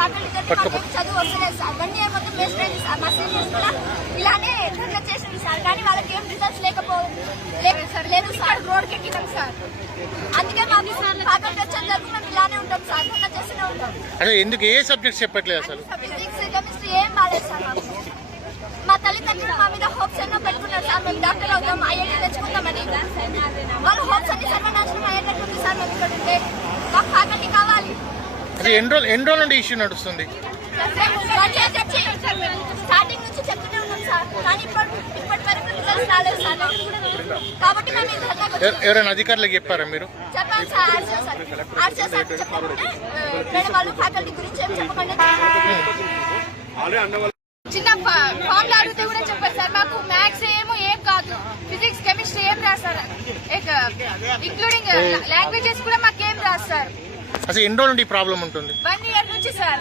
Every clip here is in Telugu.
Faculty sir. వన్ ఇయర్ మొత్తం సార్ మా సీనియర్స్ కూడా ఇలానే ధర్నా చేసింది సార్. కానీ వాళ్ళకి ఏం రిజల్ట్స్ లేకపో లేదు సార్. రోడ్కి ఎక్కినాం సార్. అందుకే మాకు ఫ్యాకల్టీ వచ్చేంత వరకు ఇలానే ఉంటాం సార్. ధర్నా చేస్తూనే ఉంటాం. అసలు ఎందుకు ఏ సబ్జెక్ట్స్ చెప్పట్లేదు అసలు? ఏం బాగాలేదు సార్ మా తల్లిదండ్రులు మా మీద హోప్స్ ఎన్నో పెట్టుకున్నారు సార్. మేము డాక్టర్ అవుతాం ఐఐటీ తెచ్చుకుంటామని వాళ్ళ హోప్స్ అన్ని సర్వనాశనం అయ్యేటట్టుంది సార్. మేము ఇక్కడ ఉంటే మాకు ఫ్యాకల్టీ కావాలి. అసలు ఎన్ని రోజులు ఎన్ని రోజుల నుండి ఇష్యూ నడుస్తుంది? స్టార్టింగ్ నుంచి చెప్తూనే ఉన్నాం సార్. కానీ ఇప్పటి ఇప్పటి వరకు రిజల్ట్స్ రాలేదు సార్. కాబట్టి మేము ఈ ధర్నాకు వచ్చాం. ఎవ- ఎవరైనా అధికారులకు చెప్పారా మీరు? చెప్పాను sir RCO sir. RCO sir చెప్పమంటే మేడం వాళ్ళు ఫ్యాకల్టీ గురించి ఏం చెప్పకండి చిన్న ఫార్ములా అడిగితే కూడా చెప్పారు సార్. మాకు మ్యాథ్స్ ఏమో ఏం కాదు. ఫిజిక్స్ కెమిస్ట్రీ ఏం రాస్తారు ఇంక్లూడింగ్ లాంగ్వేజెస్ కూడా మాకు ఏం రాస్తారు అసలు ఎన్ని రోజుల నుండి ఈ ప్రాబ్లం ఉంటుంది? వన్ ఇయర్ నుంచి సార్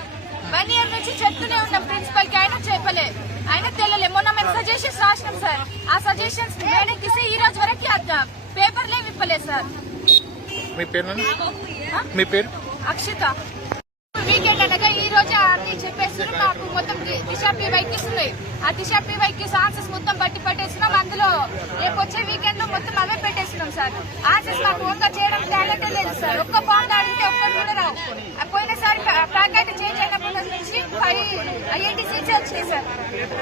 వన్ ఇయర్ నుంచి చెప్తూనే ఉన్నాం ప్రిన్సిపల్కి. ఆయన చెప్పలే. ఆయన తెలియలే. మొన్న మేము సజెషన్స్ రాసినాం సార్ ఆ సజెషన్స్ మేడంకి ఇస్తే ఈ రోజు వరకు పేపర్లే విప్పలేదు సార్ మీ పేరు? మీ పేరు? అక్షిత. అనగా ఈ రోజు అన్ని చెప్పేస్తున్నాం మాకు మొత్తం దిశ పీవైకి ఉన్నాయి ఆ దిశ పీవైకి ఆన్సర్స్ మొత్తం బట్టి పట్టేస్తున్నాం అందులో రేపు వచ్చే వీకెండ్లో మొత్తం అవే పెట్టేస్తున్నాం సార్. ఆన్సర్స్ మాకు ఒక్క చేయడం టాలెంట్ లేదు సార్. ఒక్క ఫామ్ అడిగితే ఒక్కరు కూడా రావు. ఆ పోయినసారి ప్యాకెట్ చేంజ్ అయినప్పటి నుంచి ఫైవ్ ఐఐటి సీట్స్ వచ్చినాయి సార్.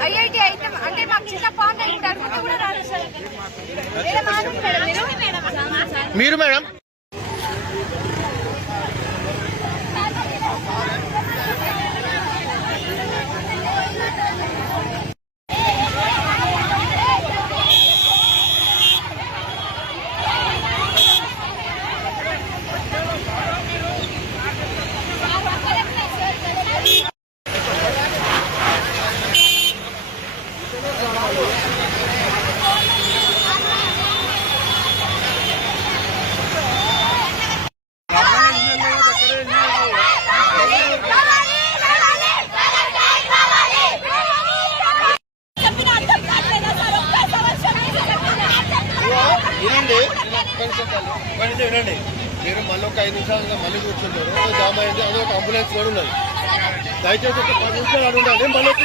ఐఐటి అయితే అంటే మాకు చిన్న ఫామ్ ఇప్పుడు అడుగుతూ కూడా రాదు సార్. మీరు మేడం. వినండి వినండి మీరు మళ్ళీ ఒక ఐదు నిమిషాలు మళ్ళీ కూర్చుంటారు. జామ్ అయింది అదో ఒక అంబులెన్స్ కూడా ఉన్నది. దయచేసి ఒక పది నిమిషాలు అడుగుండాలి మళ్ళీ వచ్చి